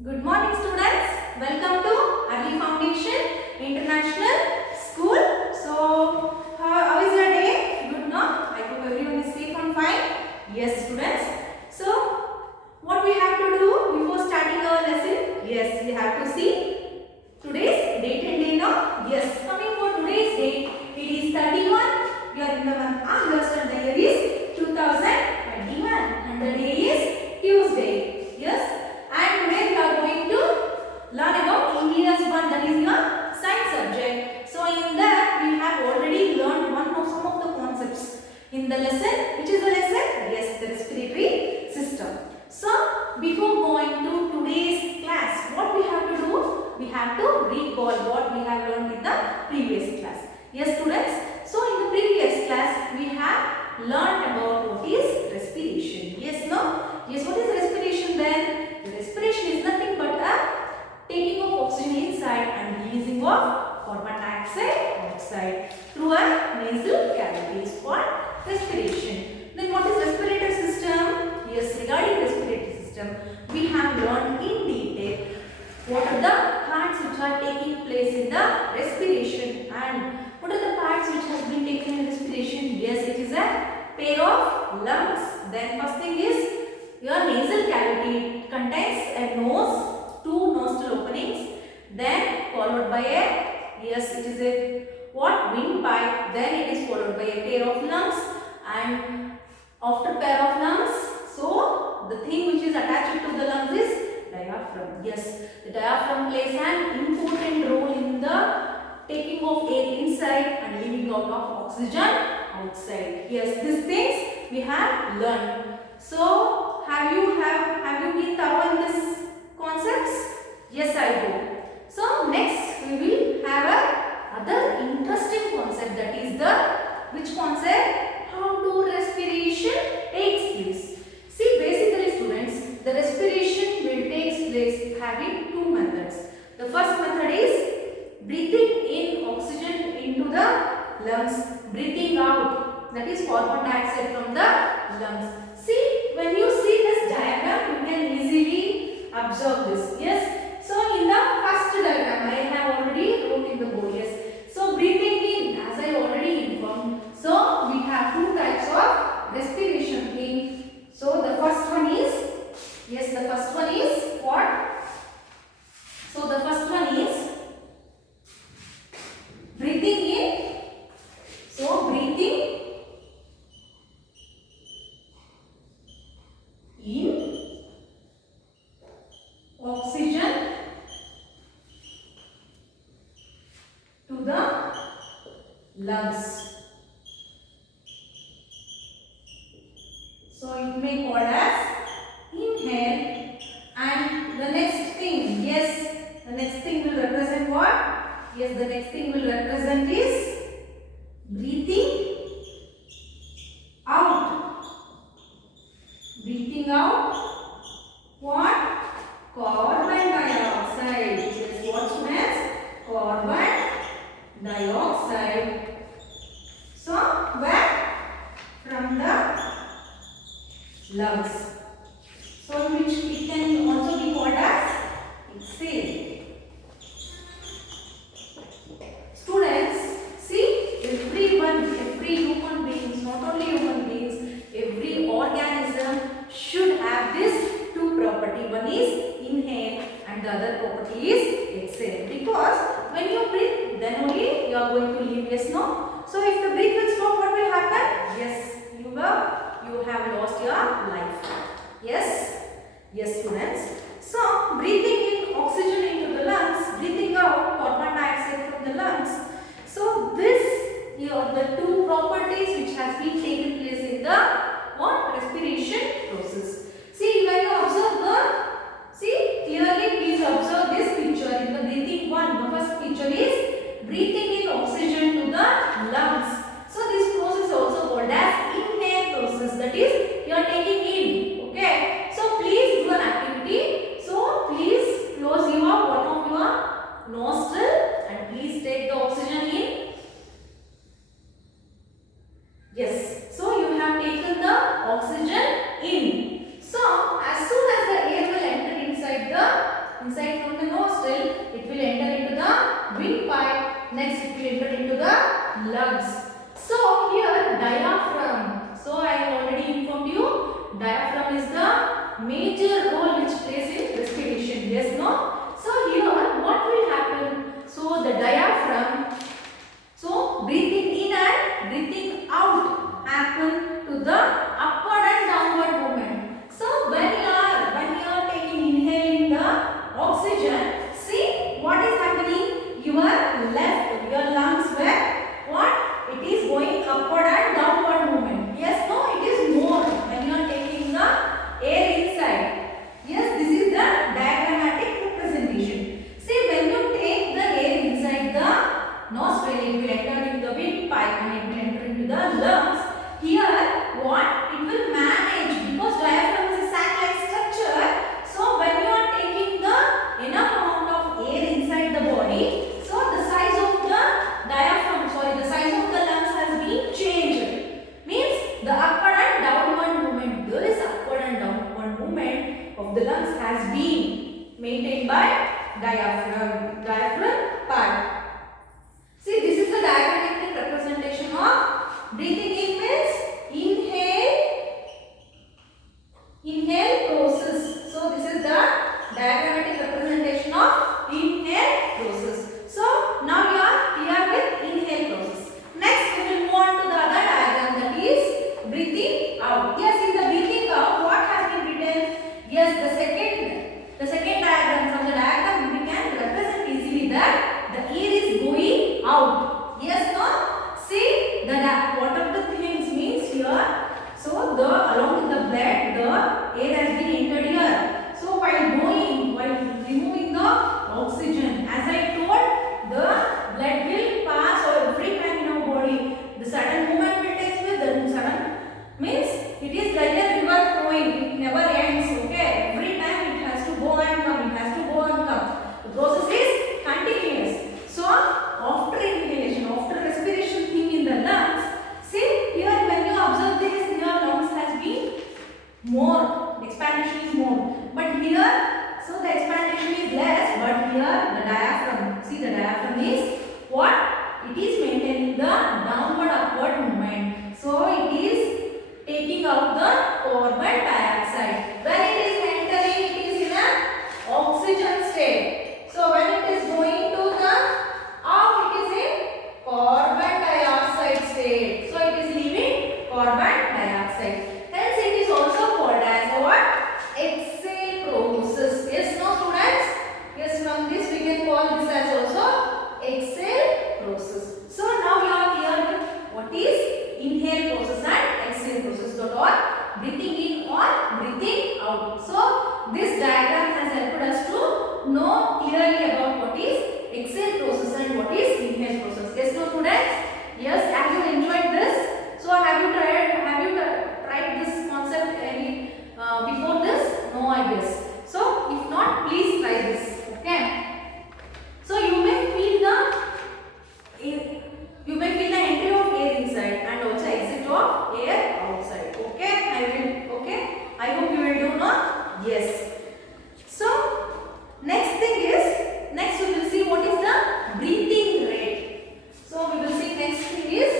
Good morning students. Welcome to Early Foundation International School. So, how is your day? Good, no? I hope everyone is safe and fine. Yes students. So, what we have to do before starting our lesson? Yes, we have to see today's date and day, no? Yes, coming for today's date, it is 31. We are in the month August and the year is 2021 and the day is Tuesday. Yes. And today we are going to learn about EVS-1, that is your science subject. So in that we have already learned some of the concepts in the lesson. Which is the lesson? Yes, the respiratory system. So before going to today's class, what we have to do? We have to recall what we have learned in the previous class. Yes students. So in the previous class we have learned about what is respiration. Yes, no? Yes, what is respiration then? Respiration is nothing but a taking of oxygen inside and releasing of carbon dioxide through a nasal cavity is called respiration. Then what is respiratory system? Yes, regarding respiratory system, we have learned in detail what are the parts which are taking place in the respiration and what are the parts which has been taken in respiration. Yes, it is a pair of lungs. Then first thing is your nasal cavity. It contains a nose, two nostril openings, then followed by a, yes, it is a what, windpipe, then it is followed by a pair of lungs, and after pair of lungs, so the thing which is attached to the lungs is diaphragm. Yes, the diaphragm plays an important role in the taking of air inside and leaving out of oxygen outside. Yes, these things we have learned. So have you been thorough in this concepts? Yes, I do. So next we will have a other interesting concept, that is the which concept? How do respiration takes place? See, basically students, the respiration will takes place having two methods. The first method is breathing in oxygen into the lungs, breathing out, that is carbon dioxide from the lungs. See, when you see this diagram, you can easily observe this. Yes. So in the first diagram, I have already wrote in the board. Yes. So breathing in, as I already informed. So we have two types of respiration thing. So the first one is, yes, the first one is what? So the first one is breathing in. So breathing in oxygen to the lungs. So it may called as inhale, and the next thing, yes, the next thing will represent what? Yes, the next thing will represent is breathing out. Breathing out what? Carbon dioxide. Yes, what students? Carbon dioxide. So where? From the lungs. So which it can also be called as exhale. Students, see, every human beings, not only human beings, every organism should have this two property. One is inhale and the other property is exhale. Because when you breathe, then only you are going to leave. Yes, no? So if the breath will stop, what will happen? Yes, you have lost your life. Yes? Yes, students. So breathing in oxygen into the lungs, breathing out carbon dioxide from the lungs. So this here the two properties which has been taken place in the what? Respiration process. See, when you observe clearly please observe this picture in the breathing one. The first picture is breathing in oxygen to the lungs. So this process is also called as inhale process, that is you are taking in. Okay. So please do an activity. So please major role which plays in respiration. Yes, no? So here what will happen? So the diaphragm, so breathing in and breathing out happen to the upward and downward movement. So when you are taking inhaling the oxygen, see what is happening? Your lungs were what? It is going upward and downward movement. Yes, no, it is more when you are taking the air inside. Yes, this is the diagrammatic representation. See, when you take the air inside the nostril, it will enter into the windpipe and it will enter into the lungs. Here, what? It will manage because diaphragm is a sac-like structure. So, when you are taking the enough amount of air inside the body, so the size of the diaphragm, the size of the lungs has been changed. Means the upward and downward movement, there is upward and downward movement of the lungs has been maintained by diaphragm part. See, this is the diagrammatic representation of breathing in means inhale process. So this is the diagrammatic representation of inhale process. So now you are clear with inhale process. Next we will move on to the other diagram, that is breathing out. Yes, in the breathing out, what has been written? Yes, the second diagram, from the diagram we can represent easily that the air is going out. Yes, no? See, what are the things means here? So along with the blood, the air has been entered here. So while removing the oxygen, as I told, the blood will pass every time in our body. The sudden movement will take place. The sudden means it is like a river flowing. It never ends. Okay, every time it has to go and come. It has to go and come. The process is continuous. So after inhalation, after respiration thing in the lungs, see here when you observe this, your lungs has been more, expandation is more. But here, so the expandation is less, but here the diaphragm, see the diaphragm is what? It is maintaining the downward upward movement. So it is taking out the carbon dioxide. When it is entering, it is in an oxygen state. So when it is going to the out, it is in carbon dioxide state. So it is leaving carbon dioxide. Hence it is also called as what? Exhale process. Yes, no students? Yes, from this we can call this as also exhale process. So now you are clear with what is inhale process and exhale process. That are breathing in or breathing out. So this diagram has helped us to know clearly about what is exhale process and what is inhale process. Yes, no students? Yes, have you enjoyed this? So have you tried this concept any before this? No, I guess. So if not, please try this. Okay. So you may feel the entry of air inside and also exit of air outside. Okay, I hope you will do not. Yes. So next we will see what is the breathing rate. So we will see next thing is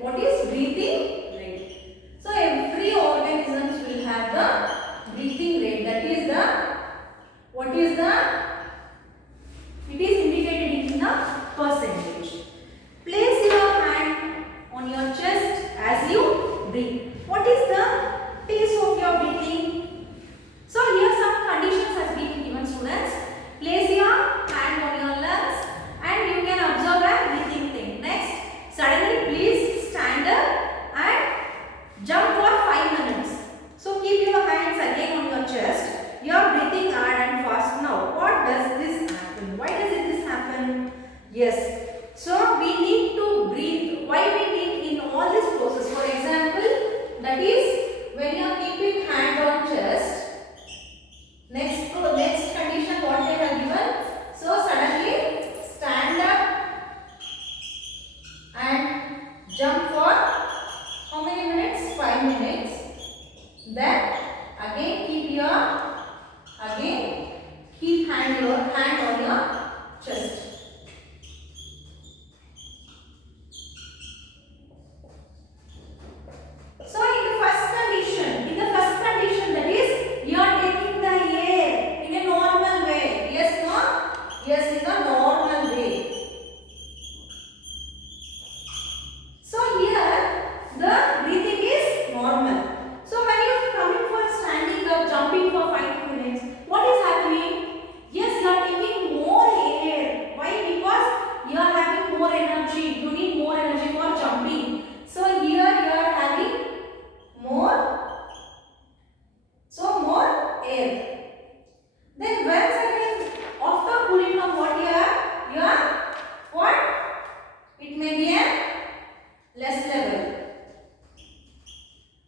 what is breathing rate. So every organisms will have the breathing rate. That is it is indicated in the percentage. Place your hand on your chest as you breathe. What is the pace of your breathing? So here some conditions has been given, students. Place your hand on your lungs and you can observe a breathing thing. Next, suddenly please stand up and jump for 5 minutes. So keep your hands again on your chest. You are breathing hard and fast now. What does this happen? Why does this happen? Yes. So we need to breathe. Why we need in all this process? For example, that is when you are keeping hand on chest. Next condition what they have given. So suddenly stand up and jump for how many minutes? 5 minutes. Then again keep hand on your chest. So in the first condition that is you are taking Then once again, after cooling down, what here, what? It may be a less level.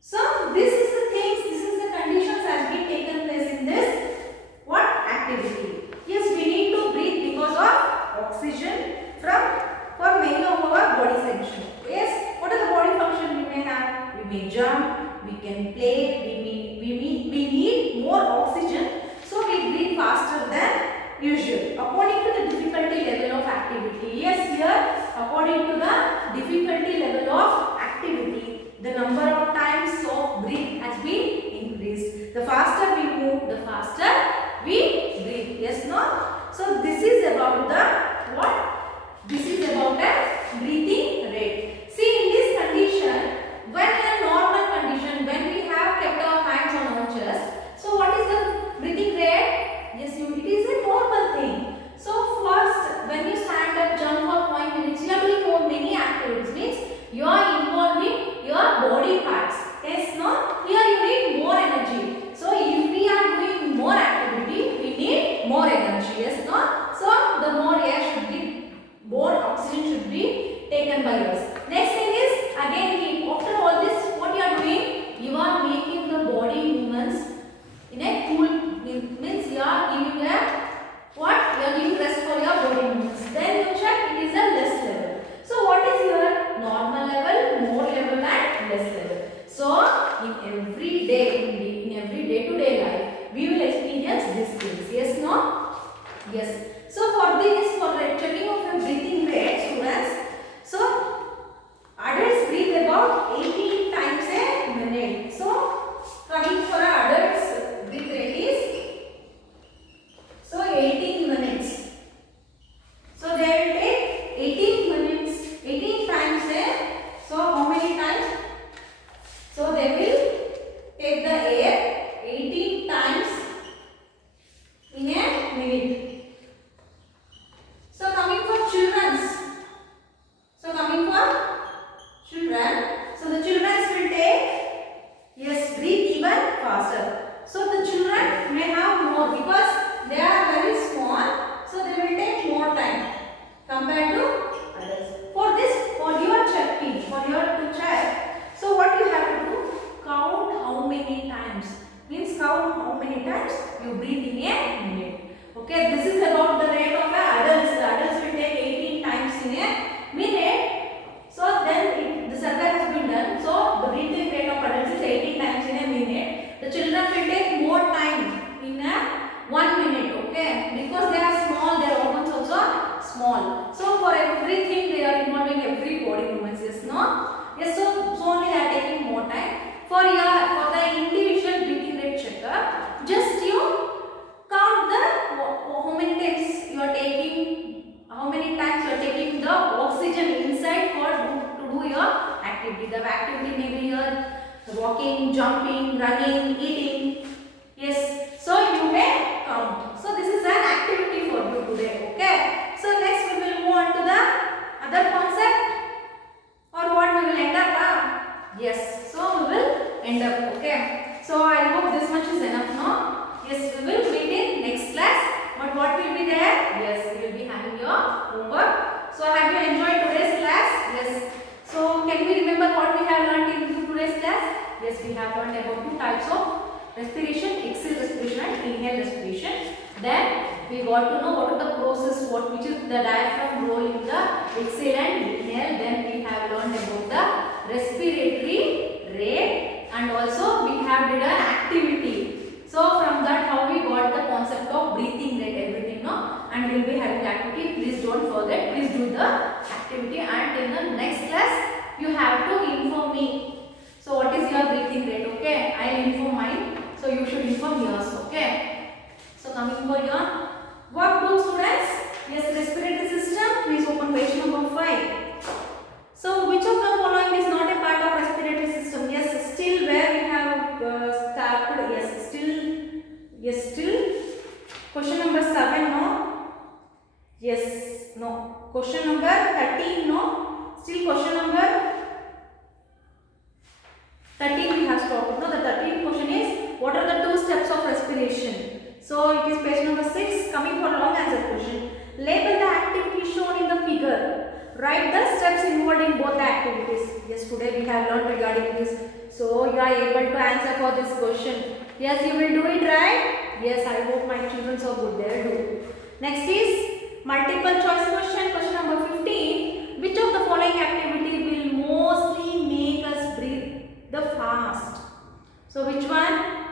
So this is the things, this is the conditions has been taken place in this what activity. Yes, we need to breathe because of oxygen for many of our body functions. Yes, what are the body functions we may have? We may jump, we can play, we need more oxygen. So we breathe faster than usual according to the difficulty level of activity. Yes, here according to the difficulty level of activity, the number of times of breath has been increased. The faster we move, the faster we breathe. Yes, no? So this is about the what? This is about a breathing rate. See, in this condition, when in a normal condition, when we have kept our hands on our chest, so what is the breathing rate? Yes, it is a normal thing. So first, when you stand up, jump for 5 minutes, you are doing more many activities. Means you are involving your body parts. Yes, no? Here you need more energy. So if we are doing more activity, we need more energy. Yes, no? So the more air should be, more oxygen should be taken by us. Next thing is, again, after all this, what you are doing? You are making the body movements in a cool, means you are giving a what? You are giving rest for your body movements. Then you check it is a less level. So what is your normal level, more level and less level? So in every day, in every day-to-day life, we will experience these things. Yes, no? Yes. So for this, for checking of your breathing rate, students, so adults breathe about 18 times a minute. So coming for adults, breath rate is so 18 minutes. So they will take 18 minutes, 18 times a. So how many times? So they will take the air 18 times in a minute. So coming for children. So coming for children. So the children will take, yes, breathe even faster. So the children may have more because they are very small. So they will take more time compared to adults. For this, for your checking, for your to check. So what you have to do? Count how many times. Means count how many times you breathe in a minute. Okay, this is about the rate of adults. The adults will take 18 times in a minute. So then the survey has been done. So the breathing rate of adults is 18 times in a minute. The children will take more time in a 1 minute. Okay, because they are small, their organs also are small. So for everything they are involving every body movements. Yes, no? Yes, so only they are taking more time. For the individual breathing rate checker, just you count how many times you are taking, how many times you are taking the oxygen inside to do your activity. The activity may be your walking, jumping, running, eating. Yes, so you may count. So this is an activity for you today. Okay. So next we will move on to the other concept, or what we will end up. Yes. So we will end up. Okay. So I hope this much is enough now. Yes, we will meet in next class. But what will be there? Yes, we will be having your homework. So have you enjoyed today's class? Yes. So can we remember what we have learned in today's class? Yes, we have learned about 2 types of respiration, exhale respiration and inhale respiration. Then we got to know what is the process, which is the diaphragm role in the exhale and inhale. Then we have learned about the respiratory rate, and also we have did an activity. So from that how we got the concept of breathing rate, everything, no? And we will be having activity. Please don't forget, please do the activity, and in the next class you have to inform me. So what is your breathing rate? Okay, I will inform mine. So you should inform yours. Okay. So coming for your workbook, students. Yes, respiratory system. Please open page number 5. So which of the following is not a part of respiratory system? Yes, still where we have started. Yes, still. Question number 7. No. Yes, no. Question number 13. No. Still question number 13 we have stopped. No, the 13th question is, what are the 2 steps of respiration? So it is page number 6. Coming for long answer question. Label the activity shown in the figure. Write the steps involved in both the activities. Yes, today we have learned regarding this. So you are able to answer for this question. Yes, you will do it, right? Yes, I hope my children are good there. Do. Next is multiple choice question. Question number 15. Which of the following activity will mostly make us breathe the fast? So which one?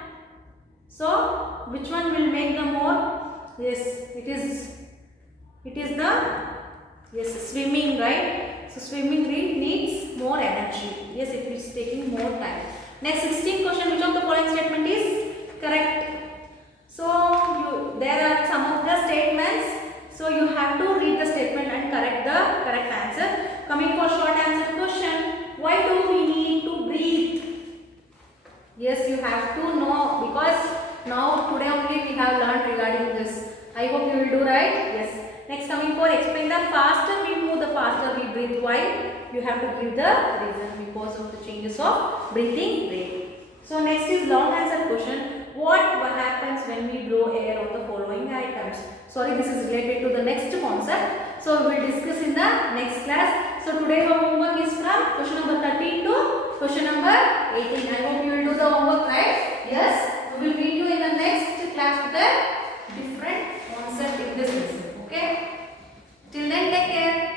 So which one will make the more? Yes, it is the swimming, right? So swimming needs more energy. Yes, it is taking more time. Next 16 question. Which of the following statement is correct? So there are some of the statements. So you have to read the statement and correct the correct answer. Coming for short answer question. Why do we need to breathe? Yes, you have to know, because now today only we have learned regarding this. I hope you will do, right? Yes. Next, coming for explain the faster we move, the faster we breathe. Why? You have to give the reason, because of the changes of breathing rate. So next is long answer question. What happens when we blow air on the following items? Sorry, this is related to the next concept. So we will discuss in the next class. So today our homework is from question number 13 to question number 18. I hope you will do the homework, right? Yes. We will meet you in the next class with the